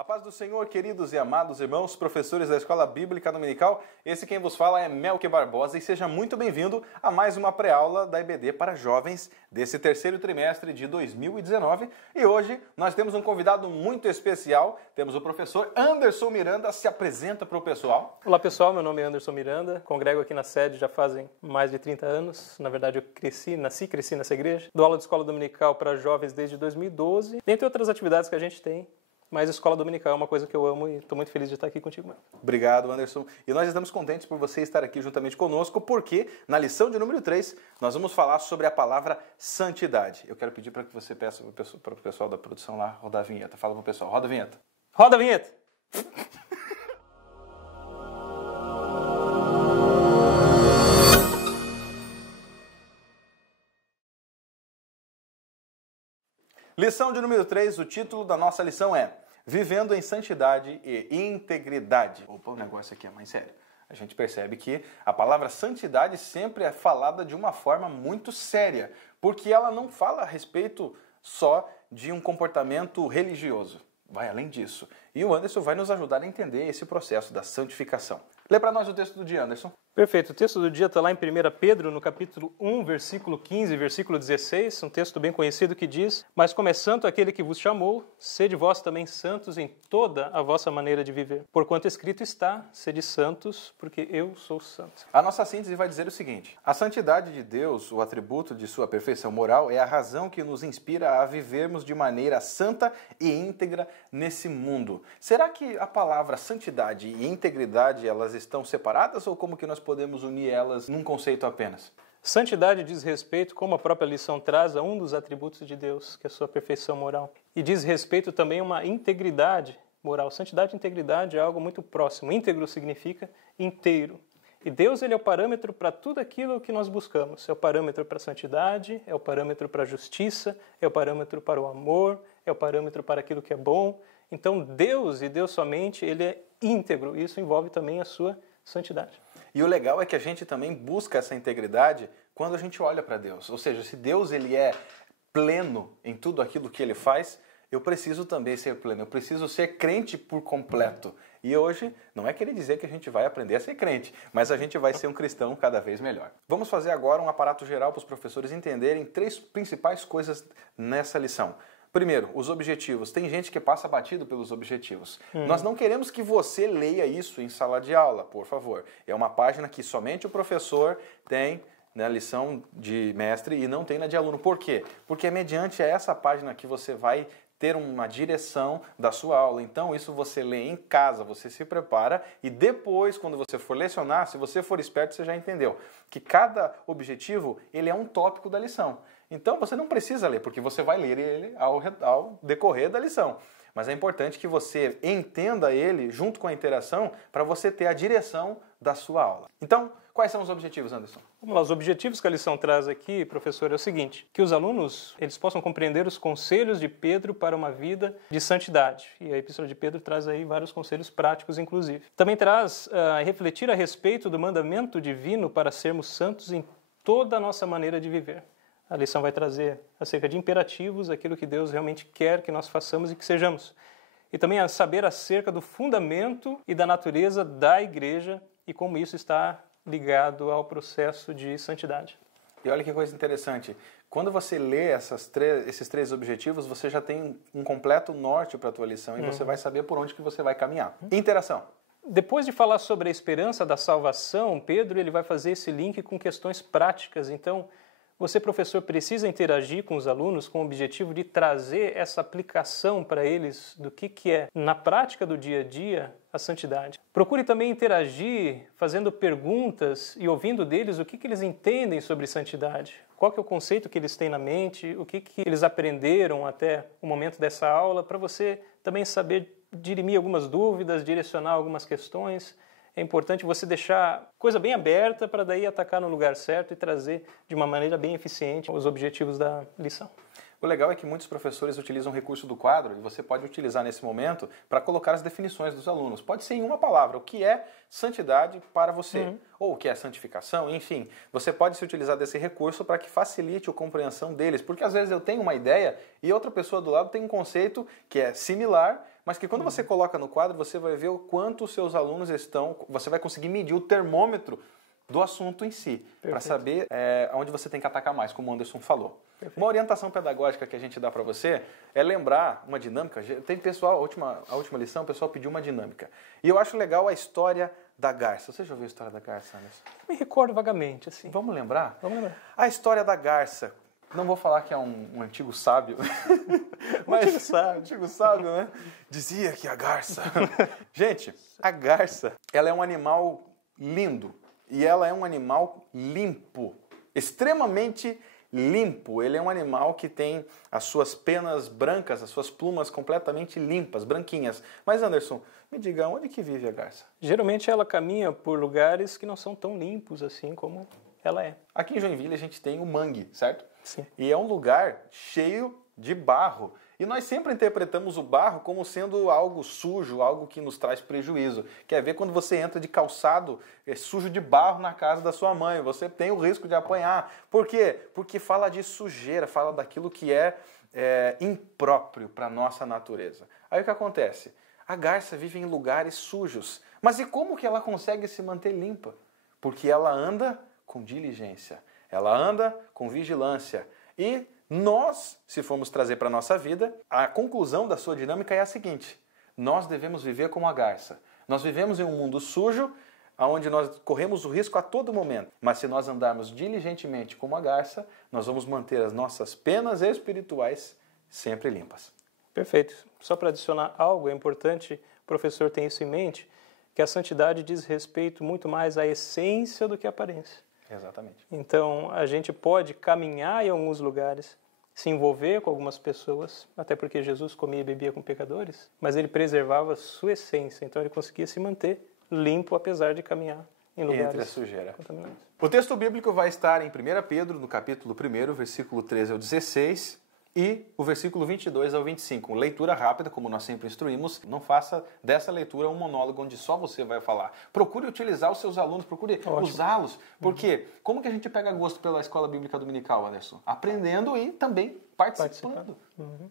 A paz do Senhor, queridos e amados irmãos, professores da Escola Bíblica Dominical, esse quem vos fala é Melque Barbosa e seja muito bem-vindo a mais uma pré-aula da IBD para jovens desse terceiro trimestre de 2019. E hoje nós temos um convidado muito especial, temos o professor Anderson Miranda. Se apresenta para o pessoal. Olá pessoal, meu nome é Anderson Miranda, congrego aqui na sede já fazem mais de 30 anos. Na verdade eu cresci nessa igreja. Dou aula de Escola Dominical para jovens desde 2012, dentre outras atividades que a gente tem. Mas a escola dominical é uma coisa que eu amo e estou muito feliz de estar aqui contigo. Obrigado, Anderson. E nós estamos contentes por você estar aqui juntamente conosco, porque na lição de número 3 nós vamos falar sobre a palavra santidade. Eu quero pedir para que você peça para o pessoal da produção lá rodar a vinheta. Fala para o pessoal, roda a vinheta. Roda a vinheta! Lição de número 3, o título da nossa lição é Vivendo em Santidade e Integridade. Opa, o negócio aqui é mais sério. A gente percebe que a palavra santidade sempre é falada de uma forma muito séria, porque ela não fala a respeito só de um comportamento religioso. Vai além disso. E o Anderson vai nos ajudar a entender esse processo da santificação. Lê para nós o texto do dia, Anderson. Perfeito. O texto do dia está lá em 1 Pedro, no capítulo 1, versículo 15 e versículo 16, um texto bem conhecido que diz: Mas como é santo aquele que vos chamou, sede vós também santos em toda a vossa maneira de viver. Porquanto escrito está, sede santos, porque eu sou santo. A nossa síntese vai dizer o seguinte: a santidade de Deus, o atributo de sua perfeição moral, é a razão que nos inspira a vivermos de maneira santa e íntegra nesse mundo. Será que a palavra santidade e integridade, elas estão separadas ou como que nós podemos unir elas num conceito apenas? Santidade diz respeito, como a própria lição traz, a um dos atributos de Deus, que é a sua perfeição moral. E diz respeito também a uma integridade moral. Santidade e integridade é algo muito próximo. Íntegro significa inteiro. E Deus, ele é o parâmetro para tudo aquilo que nós buscamos. É o parâmetro para a santidade, é o parâmetro para a justiça, é o parâmetro para o amor, é o parâmetro para aquilo que é bom. Então Deus, e Deus somente, ele é íntegro. E isso envolve também a sua santidade. E o legal é que a gente também busca essa integridade quando a gente olha para Deus. Ou seja, se Deus ele é pleno em tudo aquilo que ele faz, eu preciso também ser pleno, eu preciso ser crente por completo. E hoje, não é querer dizer que a gente vai aprender a ser crente, mas a gente vai ser um cristão cada vez melhor. Vamos fazer agora um aparato geral para os professores entenderem 3 principais coisas nessa lição. Primeiro, os objetivos. Tem gente que passa batido pelos objetivos. Nós não queremos que você leia isso em sala de aula, por favor. É uma página que somente o professor tem na lição de mestre e não tem na de aluno. Por quê? Porque é mediante essa página que você vai ter uma direção da sua aula. Então, isso você lê em casa, você se prepara e depois, quando você for lecionar, se você for esperto, você já entendeu que cada objetivo ele é um tópico da lição. Então, você não precisa ler, porque você vai ler ele ao decorrer da lição. Mas é importante que você entenda ele junto com a interação para você ter a direção da sua aula. Então, quais são os objetivos, Anderson? Vamos lá, os objetivos que a lição traz aqui, professor, é o seguinte: que os alunos eles possam compreender os conselhos de Pedro para uma vida de santidade. E a Epístola de Pedro traz aí vários conselhos práticos, inclusive. Também traz refletir a respeito do mandamento divino para sermos santos em toda a nossa maneira de viver. A lição vai trazer acerca de imperativos, aquilo que Deus realmente quer que nós façamos e que sejamos. E também a saber acerca do fundamento e da natureza da igreja e como isso está ligado ao processo de santidade. E olha que coisa interessante. Quando você lê esses 3 objetivos, você já tem um completo norte para a tua lição e você vai saber por onde que você vai caminhar. Interação. Depois de falar sobre a esperança da salvação, Pedro ele vai fazer esse link com questões práticas. Então, você, professor, precisa interagir com os alunos com o objetivo de trazer essa aplicação para eles do que é, na prática do dia a dia, a santidade. Procure também interagir fazendo perguntas e ouvindo deles o que eles entendem sobre santidade. Qual que é o conceito que eles têm na mente, o que eles aprenderam até o momento dessa aula, para você também saber dirimir algumas dúvidas, direcionar algumas questões. É importante você deixar coisa bem aberta para daí atacar no lugar certo e trazer de uma maneira bem eficiente os objetivos da lição. O legal é que muitos professores utilizam o recurso do quadro e você pode utilizar nesse momento para colocar as definições dos alunos. Pode ser em uma palavra, o que é santidade para você, ou o que é santificação, enfim. Você pode se utilizar desse recurso para que facilite a compreensão deles, porque às vezes eu tenho uma ideia e outra pessoa do lado tem um conceito que é similar, mas que quando você coloca no quadro, você vai ver o quanto os seus alunos estão, você vai conseguir medir o termômetro do assunto em si, para saber onde você tem que atacar mais, como o Anderson falou. Perfeito. Uma orientação pedagógica que a gente dá para você é lembrar uma dinâmica. Tem pessoal, a última lição, o pessoal pediu uma dinâmica. E eu acho legal a história da garça. Você já ouviu a história da garça, Anderson? Me recordo vagamente, assim. Vamos lembrar? Vamos lembrar. A história da garça. Não vou falar que é um antigo sábio, mas antigo sábio, né? Dizia que a garça... Gente, a garça, ela é um animal lindo. E ela é um animal limpo, extremamente limpo. Ele é um animal que tem as suas penas brancas, as suas plumas completamente limpas, branquinhas. Mas, Anderson, me diga, onde que vive a garça? Geralmente ela caminha por lugares que não são tão limpos assim como ela é. Aqui em Joinville a gente tem o mangue, certo? Sim. E é um lugar cheio de barro. E nós sempre interpretamos o barro como sendo algo sujo, algo que nos traz prejuízo. Quer ver quando você entra de calçado sujo de barro na casa da sua mãe, você tem o risco de apanhar. Por quê? Porque fala de sujeira, fala daquilo que é impróprio para a nossa natureza. Aí o que acontece? A garça vive em lugares sujos. Mas e como que ela consegue se manter limpa? Porque ela anda com diligência, ela anda com vigilância. E nós, se formos trazer para a nossa vida, a conclusão da sua dinâmica é a seguinte: nós devemos viver como a garça. Nós vivemos em um mundo sujo, onde nós corremos o risco a todo momento. Mas se nós andarmos diligentemente como a garça, nós vamos manter as nossas penas espirituais sempre limpas. Perfeito. Só para adicionar algo, é importante o professor ter isso em mente, que a santidade diz respeito muito mais à essência do que à aparência. Exatamente. Então, a gente pode caminhar em alguns lugares, se envolver com algumas pessoas, até porque Jesus comia e bebia com pecadores, mas ele preservava sua essência, então ele conseguia se manter limpo apesar de caminhar em lugares entre a sujeira contaminados. O texto bíblico vai estar em 1 Pedro, no capítulo 1, versículo 13 ao 16, e o versículo 22 ao 25. Leitura rápida, como nós sempre instruímos. Não faça dessa leitura um monólogo onde só você vai falar. Procure utilizar os seus alunos, procure usá-los. Porque como que a gente pega gosto pela escola bíblica dominical, Anderson? Aprendendo e também participando.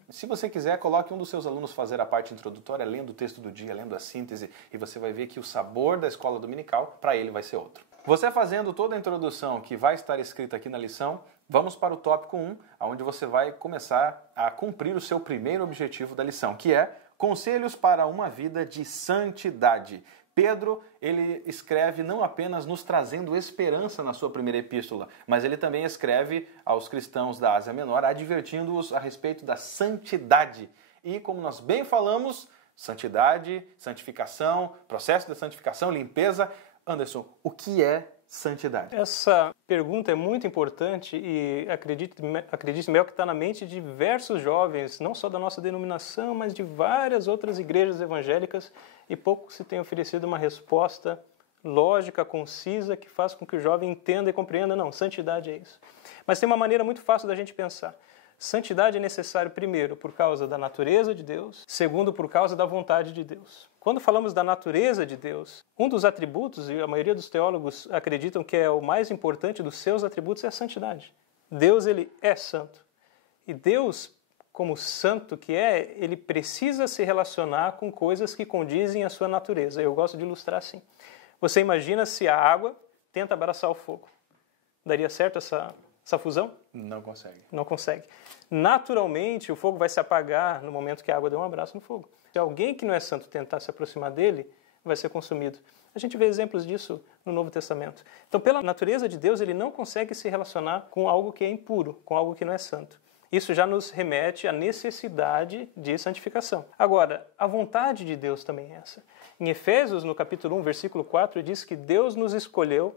Se você quiser, coloque um dos seus alunos fazer a parte introdutória, lendo o texto do dia, lendo a síntese, e você vai ver que o sabor da escola dominical, para ele, vai ser outro. Você fazendo toda a introdução que vai estar escrita aqui na lição, vamos para o tópico 1, onde você vai começar a cumprir o seu primeiro objetivo da lição, que é conselhos para uma vida de santidade. Pedro, ele escreve não apenas nos trazendo esperança na sua primeira epístola, mas ele também escreve aos cristãos da Ásia Menor, advertindo-os a respeito da santidade. E como nós bem falamos, santidade, santificação, processo de santificação, limpeza. Anderson, o que é santidade? Essa pergunta é muito importante e acredite-me, é o que está na mente de diversos jovens, não só da nossa denominação, mas de várias outras igrejas evangélicas, e pouco se tem oferecido uma resposta lógica, concisa, que faz com que o jovem entenda e compreenda, não, santidade é isso. Mas tem uma maneira muito fácil da gente pensar. Santidade é necessário, primeiro, por causa da natureza de Deus, segundo, por causa da vontade de Deus. Quando falamos da natureza de Deus, um dos atributos, e a maioria dos teólogos acreditam que é o mais importante dos seus atributos, é a santidade. Deus, ele é santo. E Deus, como santo que é, ele precisa se relacionar com coisas que condizem a sua natureza. Eu gosto de ilustrar assim. Você imagina se a água tenta abraçar o fogo. Daria certo essa fusão? Não consegue. Não consegue. Naturalmente, o fogo vai se apagar no momento que a água der um abraço no fogo. Se alguém que não é santo tentar se aproximar dele, vai ser consumido. A gente vê exemplos disso no Novo Testamento. Então, pela natureza de Deus, ele não consegue se relacionar com algo que é impuro, com algo que não é santo. Isso já nos remete à necessidade de santificação. Agora, a vontade de Deus também é essa. Em Efésios, no capítulo 1, versículo 4, diz que Deus nos escolheu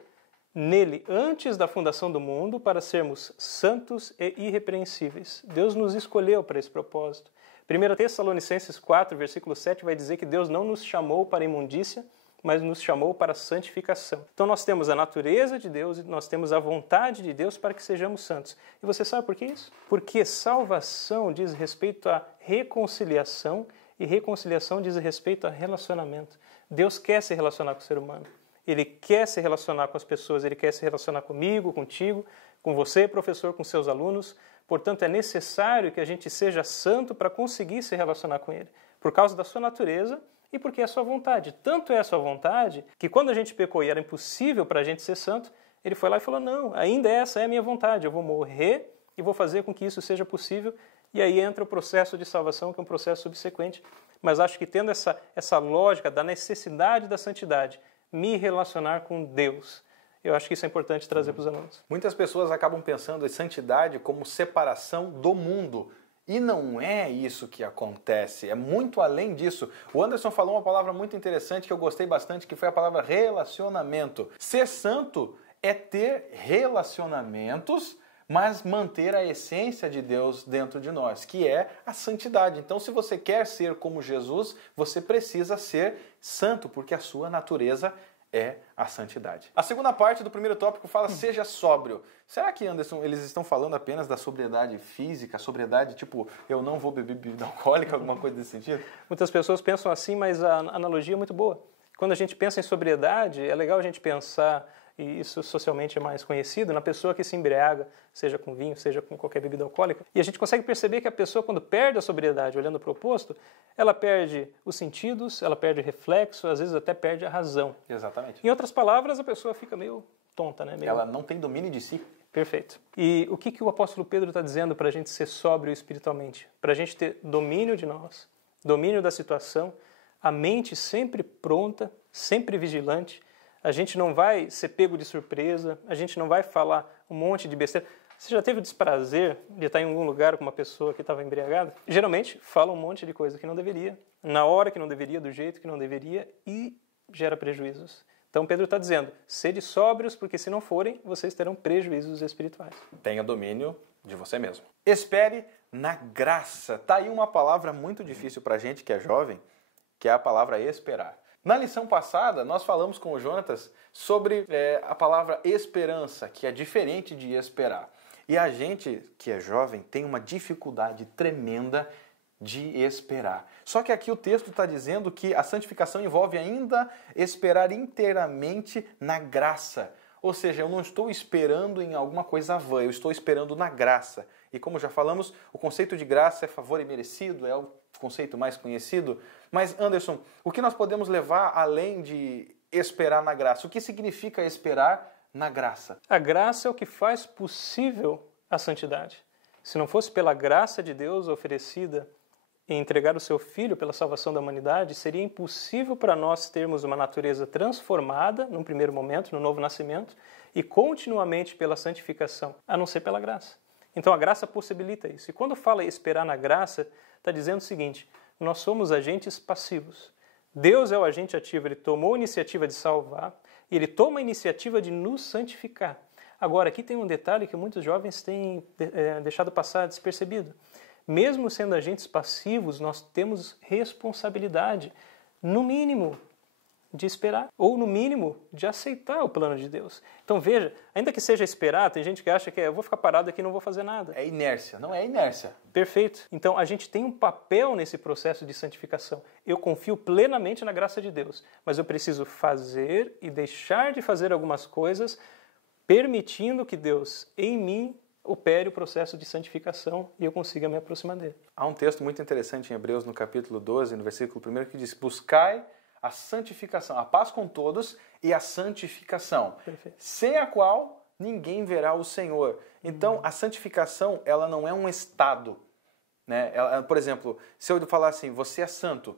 nele, antes da fundação do mundo, para sermos santos e irrepreensíveis. Deus nos escolheu para esse propósito. 1 Tessalonicenses 4, versículo 7, vai dizer que Deus não nos chamou para a imundícia, mas nos chamou para a santificação. Então nós temos a natureza de Deus e nós temos a vontade de Deus para que sejamos santos. E você sabe por que isso? Porque salvação diz respeito à reconciliação e reconciliação diz respeito a relacionamento. Deus quer se relacionar com o ser humano. Ele quer se relacionar com as pessoas, Ele quer se relacionar comigo, contigo, com você, professor, com seus alunos. Portanto, é necessário que a gente seja santo para conseguir se relacionar com Ele, por causa da sua natureza e porque é a sua vontade. Tanto é a sua vontade que quando a gente pecou e era impossível para a gente ser santo, Ele foi lá e falou, não, ainda essa é a minha vontade, eu vou morrer e vou fazer com que isso seja possível. E aí entra o processo de salvação, que é um processo subsequente. Mas acho que tendo essa lógica da necessidade da santidade, me relacionar com Deus, eu acho que isso é importante trazer para os alunos. Muitas pessoas acabam pensando em santidade como separação do mundo. E não é isso que acontece, é muito além disso. O Anderson falou uma palavra muito interessante que eu gostei bastante, que foi a palavra relacionamento. Ser santo é ter relacionamentos, mas manter a essência de Deus dentro de nós, que é a santidade. Então, se você quer ser como Jesus, você precisa ser santo, porque a sua natureza é a santidade. A segunda parte do primeiro tópico fala seja sóbrio. Será que, Anderson, eles estão falando apenas da sobriedade física, sobriedade tipo, eu não vou beber bebida alcoólica, alguma coisa desse sentido? Muitas pessoas pensam assim, mas a analogia é muito boa. Quando a gente pensa em sobriedade, é legal a gente pensar, e isso socialmente é mais conhecido, na pessoa que se embriaga, seja com vinho, seja com qualquer bebida alcoólica. E a gente consegue perceber que a pessoa, quando perde a sobriedade, olhando para o oposto, ela perde os sentidos, ela perde o reflexo, às vezes até perde a razão. Exatamente. Em outras palavras, a pessoa fica meio tonta, né? Ela não tem domínio de si. Perfeito. E o que o apóstolo Pedro está dizendo para a gente ser sóbrio espiritualmente? Para a gente ter domínio de nós, domínio da situação, a mente sempre pronta, sempre vigilante. A gente não vai ser pego de surpresa, a gente não vai falar um monte de besteira. Você já teve o desprazer de estar em algum lugar com uma pessoa que estava embriagada? Geralmente fala um monte de coisa que não deveria, na hora que não deveria, do jeito que não deveria e gera prejuízos. Então Pedro está dizendo, sede sóbrios, porque se não forem, vocês terão prejuízos espirituais. Tenha domínio de você mesmo. Espere na graça. Tá aí uma palavra muito difícil para a gente que é jovem, que é a palavra esperar. Na lição passada, nós falamos com o Jonatas sobre a palavra esperança, que é diferente de esperar. E a gente, que é jovem, tem uma dificuldade tremenda de esperar. Só que aqui o texto está dizendo que a santificação envolve ainda esperar inteiramente na graça. Ou seja, eu não estou esperando em alguma coisa vã, eu estou esperando na graça. E como já falamos, o conceito de graça é favor imerecido, é o conceito mais conhecido. Mas, Anderson, o que nós podemos levar além de esperar na graça? O que significa esperar na graça? A graça é o que faz possível a santidade. Se não fosse pela graça de Deus oferecida em entregar o seu Filho pela salvação da humanidade, seria impossível para nós termos uma natureza transformada, num primeiro momento, no novo nascimento, e continuamente pela santificação, a não ser pela graça. Então a graça possibilita isso. E quando fala esperar na graça, está dizendo o seguinte, nós somos agentes passivos. Deus é o agente ativo, Ele tomou a iniciativa de salvar, e Ele toma a iniciativa de nos santificar. Agora, aqui tem um detalhe que muitos jovens têm deixado passar despercebido. Mesmo sendo agentes passivos, nós temos responsabilidade, no mínimo, de esperar, ou no mínimo, de aceitar o plano de Deus. Então veja, ainda que seja esperar, tem gente que acha que eu vou ficar parado aqui e não vou fazer nada. É inércia, não é inércia. Perfeito. Então a gente tem um papel nesse processo de santificação. Eu confio plenamente na graça de Deus, mas eu preciso fazer e deixar de fazer algumas coisas, permitindo que Deus, em mim, opere o processo de santificação e eu consiga me aproximar dele. Há um texto muito interessante em Hebreus, no capítulo 12, no versículo 1, que diz, buscai a santificação, a paz com todos e a santificação, Perfeito. Sem a qual ninguém verá o Senhor. Então, a santificação, ela não é um estado, né? Por exemplo, se eu falar assim, você é santo,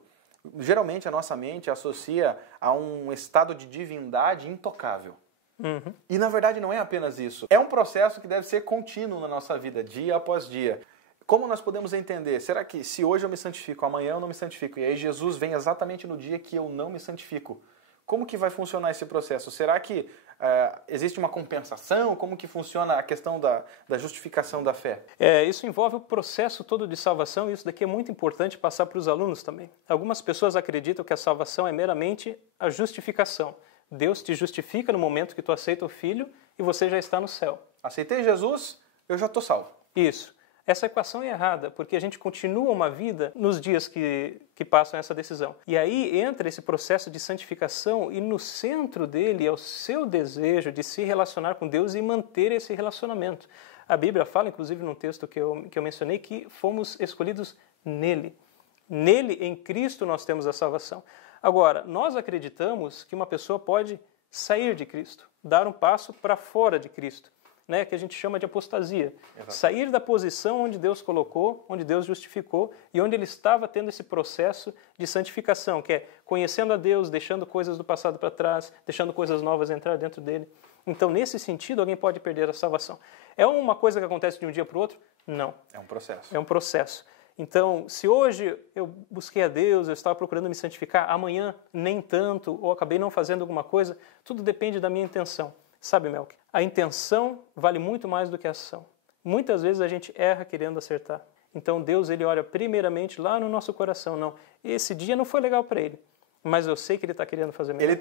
geralmente a nossa mente associa a um estado de divindade intocável. Uhum. E na verdade não é apenas isso. É um processo que deve ser contínuo na nossa vida, dia após dia. Como nós podemos entender? Será que se hoje eu me santifico, amanhã eu não me santifico, e aí Jesus vem exatamente no dia que eu não me santifico? Como que vai funcionar esse processo? Será que existe uma compensação? Como que funciona a questão da justificação da fé? Isso envolve o processo todo de salvação e isso daqui é muito importante passar para os alunos também. Algumas pessoas acreditam que a salvação é meramente a justificação. Deus te justifica no momento que tu aceita o Filho e você já está no céu. Aceitei Jesus, eu já estou salvo. Isso. Essa equação é errada, porque a gente continua uma vida nos dias que passam essa decisão. E aí entra esse processo de santificação e no centro dele é o seu desejo de se relacionar com Deus e manter esse relacionamento. A Bíblia fala, inclusive num texto que eu mencionei, que fomos escolhidos nele. Nele, em Cristo, nós temos a salvação. Agora, nós acreditamos que uma pessoa pode sair de Cristo, dar um passo para fora de Cristo. Né, que a gente chama de apostasia. Exatamente. Sair da posição onde Deus colocou, onde Deus justificou e onde ele estava tendo esse processo de santificação, que é conhecendo a Deus, deixando coisas do passado para trás, deixando coisas novas entrar dentro dele. Então, nesse sentido, alguém pode perder a salvação. É uma coisa que acontece de um dia para o outro? Não. É um processo. É um processo. Então, se hoje eu busquei a Deus, eu estava procurando me santificar, amanhã nem tanto, ou acabei não fazendo alguma coisa, tudo depende da minha intenção. Sabe, Melk, a intenção vale muito mais do que a ação. Muitas vezes a gente erra querendo acertar. Então Deus, ele olha primeiramente lá no nosso coração. Não, esse dia não foi legal para ele, mas eu sei que ele está querendo fazer melhor. Ele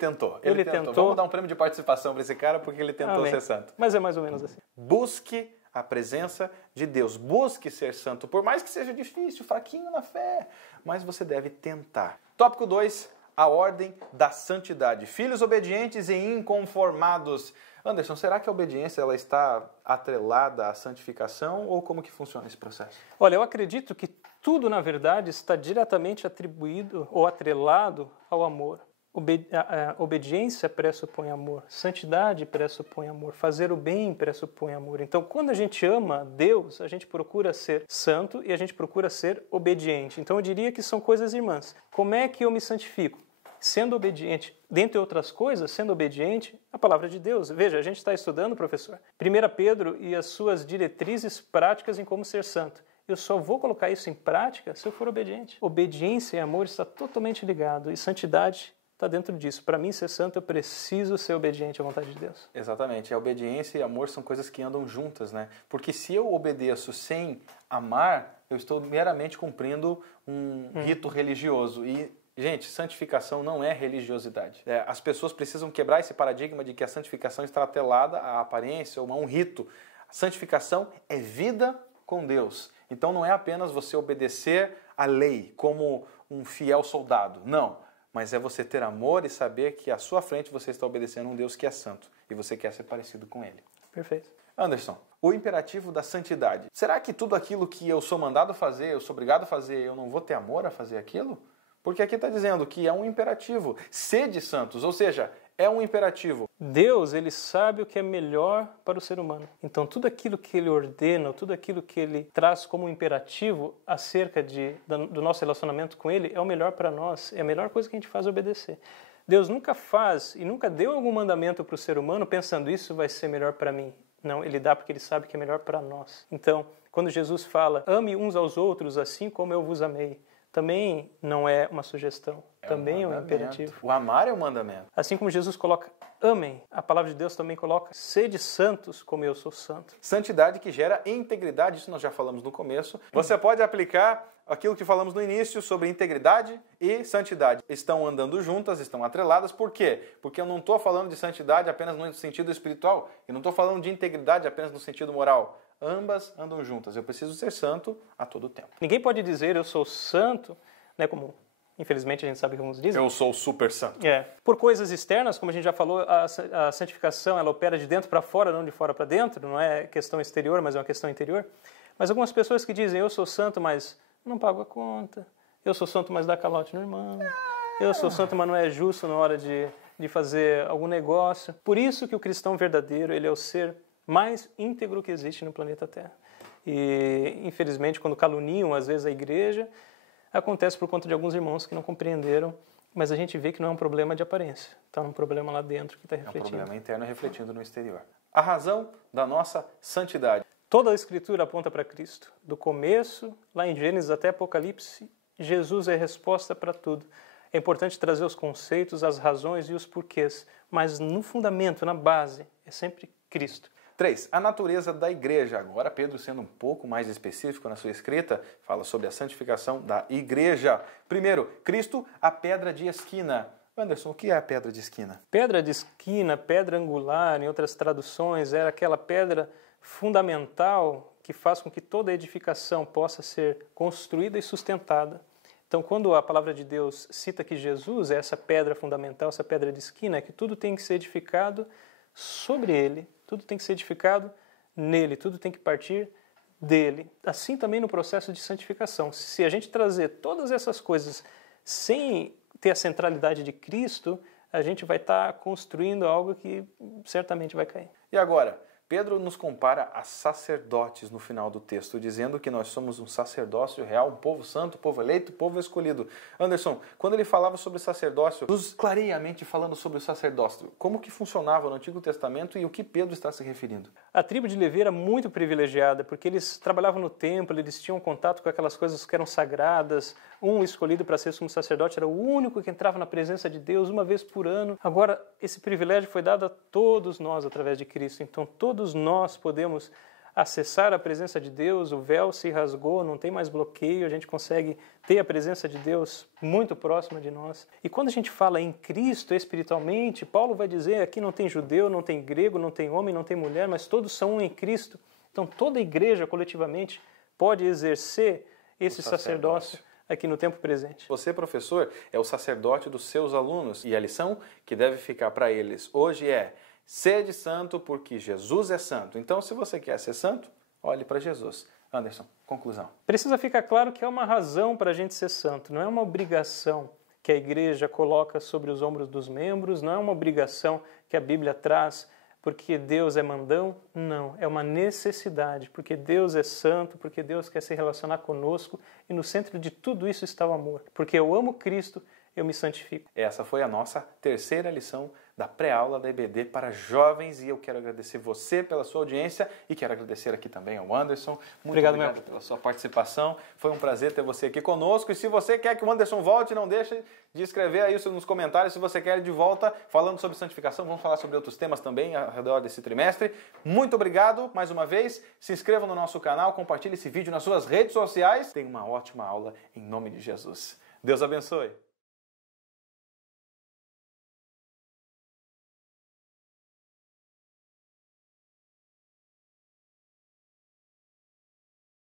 tentou. Vamos dar um prêmio de participação para esse cara porque ele tentou ser santo. Mas é mais ou menos assim. Busque a presença de Deus. Busque ser santo, por mais que seja difícil, fraquinho na fé, mas você deve tentar. Tópico 2, a ordem da santidade. Filhos obedientes e inconformados. Anderson, será que a obediência ela está atrelada à santificação ou como que funciona esse processo? Olha, eu acredito que tudo, na verdade, está diretamente atribuído ou atrelado ao amor. A obediência pressupõe amor, santidade pressupõe amor, fazer o bem pressupõe amor. Então, quando a gente ama Deus, a gente procura ser santo e a gente procura ser obediente. Então, eu diria que são coisas irmãs. Como é que eu me santifico? Sendo obediente, dentre outras coisas, sendo obediente à palavra de Deus. Veja, a gente está estudando, professor, 1 Pedro e as suas diretrizes práticas em como ser santo. Eu só vou colocar isso em prática se eu for obediente. Obediência e amor está totalmente ligado e santidade está dentro disso. Para mim, ser santo, eu preciso ser obediente à vontade de Deus. Exatamente. A obediência e amor são coisas que andam juntas, né? Porque se eu obedeço sem amar, eu estou meramente cumprindo um rito religioso. E, gente, santificação não é religiosidade. As pessoas precisam quebrar esse paradigma de que a santificação está atrelada à aparência ou a um rito. A santificação é vida com Deus. Então não é apenas você obedecer à lei como um fiel soldado. Não. Mas é você ter amor e saber que à sua frente você está obedecendo um Deus que é santo e você quer ser parecido com ele. Perfeito. Anderson, o imperativo da santidade. Será que tudo aquilo que eu sou mandado fazer, eu sou obrigado a fazer, eu não vou ter amor a fazer aquilo? Porque aqui está dizendo que é um imperativo. Sede santos, ou seja, é um imperativo. Deus, ele sabe o que é melhor para o ser humano. Então, tudo aquilo que ele ordena, tudo aquilo que ele traz como imperativo acerca do nosso relacionamento com ele, é o melhor para nós. É a melhor coisa que a gente faz obedecer. Deus nunca faz e nunca deu algum mandamento para o ser humano pensando isso vai ser melhor para mim. Não, ele dá porque ele sabe que é melhor para nós. Então, quando Jesus fala, ame uns aos outros assim como eu vos amei, também não é uma sugestão, também é um imperativo. O amar é um mandamento. Assim como Jesus coloca, amem, a palavra de Deus também coloca, sede santos como eu sou santo. Santidade que gera integridade, isso nós já falamos no começo. Você pode aplicar aquilo que falamos no início sobre integridade e santidade. Estão andando juntas, estão atreladas. Por quê? Porque eu não estou falando de santidade apenas no sentido espiritual. Eu não estou falando de integridade apenas no sentido moral. Ambas andam juntas. Eu preciso ser santo a todo tempo. Ninguém pode dizer eu sou santo, né, como infelizmente a gente sabe que alguns dizem. Eu sou super santo. Por coisas externas, como a gente já falou, a santificação ela opera de dentro para fora, não de fora para dentro. Não é questão exterior, mas é uma questão interior. Mas algumas pessoas que dizem eu sou santo, mas não pago a conta. Eu sou santo, mas dá calote no irmão. Eu sou santo, mas não é justo na hora de fazer algum negócio. Por isso que o cristão verdadeiro ele é o ser mais íntegro que existe no planeta Terra. E, infelizmente, quando caluniam, às vezes, a igreja, acontece por conta de alguns irmãos que não compreenderam, mas a gente vê que não é um problema de aparência, está um problema lá dentro que está refletindo. É um problema interno refletindo no exterior. A razão da nossa santidade. Toda a Escritura aponta para Cristo. Do começo, lá em Gênesis até Apocalipse, Jesus é a resposta para tudo. É importante trazer os conceitos, as razões e os porquês, mas no fundamento, na base, é sempre Cristo. 3. A natureza da igreja. Agora, Pedro, sendo um pouco mais específico na sua escrita, fala sobre a santificação da igreja. Primeiro, Cristo, a pedra de esquina. Anderson, o que é a pedra de esquina? Pedra de esquina, pedra angular, em outras traduções, era aquela pedra fundamental que faz com que toda edificação possa ser construída e sustentada. Então, quando a palavra de Deus cita que Jesus é essa pedra fundamental, essa pedra de esquina, é que tudo tem que ser edificado sobre ele, tudo tem que ser edificado nele, tudo tem que partir dele. Assim também no processo de santificação. Se a gente trazer todas essas coisas sem ter a centralidade de Cristo, a gente vai estar construindo algo que certamente vai cair. E agora, Pedro nos compara a sacerdotes no final do texto, dizendo que nós somos um sacerdócio real, um povo santo, povo eleito, povo escolhido. Anderson, quando ele falava sobre sacerdócio, nos clareia a mente falando sobre o sacerdócio. Como que funcionava no Antigo Testamento e o que Pedro está se referindo? A tribo de Levi era muito privilegiada, porque eles trabalhavam no templo, eles tinham contato com aquelas coisas que eram sagradas. Um escolhido para ser sumo sacerdote era o único que entrava na presença de Deus uma vez por ano. Agora, esse privilégio foi dado a todos nós através de Cristo. Então, todos nós podemos acessar a presença de Deus, o véu se rasgou, não tem mais bloqueio, a gente consegue ter a presença de Deus muito próxima de nós. E quando a gente fala em Cristo espiritualmente, Paulo vai dizer aqui não tem judeu, não tem grego, não tem homem, não tem mulher, mas todos são um em Cristo. Então toda a igreja coletivamente pode exercer esse sacerdócio aqui no tempo presente. Você, professor, é o sacerdote dos seus alunos e a lição que deve ficar para eles hoje é: sede santo porque Jesus é santo. Então, se você quer ser santo, olhe para Jesus. Anderson, conclusão. Precisa ficar claro que é uma razão para a gente ser santo, não é uma obrigação que a igreja coloca sobre os ombros dos membros, não é uma obrigação que a Bíblia traz porque Deus é mandão, não. É uma necessidade, porque Deus é santo, porque Deus quer se relacionar conosco e no centro de tudo isso está o amor. Porque eu amo Cristo, eu me santifico. Essa foi a nossa terceira lição da pré-aula da EBD para jovens e eu quero agradecer você pela sua audiência e quero agradecer aqui também ao Anderson. Muito obrigado pela sua participação. Foi um prazer ter você aqui conosco e se você quer que o Anderson volte, não deixe de escrever aí nos comentários se você quer de volta falando sobre santificação. Vamos falar sobre outros temas também ao redor desse trimestre. Muito obrigado mais uma vez. Se inscreva no nosso canal, compartilhe esse vídeo nas suas redes sociais. Tenha uma ótima aula em nome de Jesus. Deus abençoe.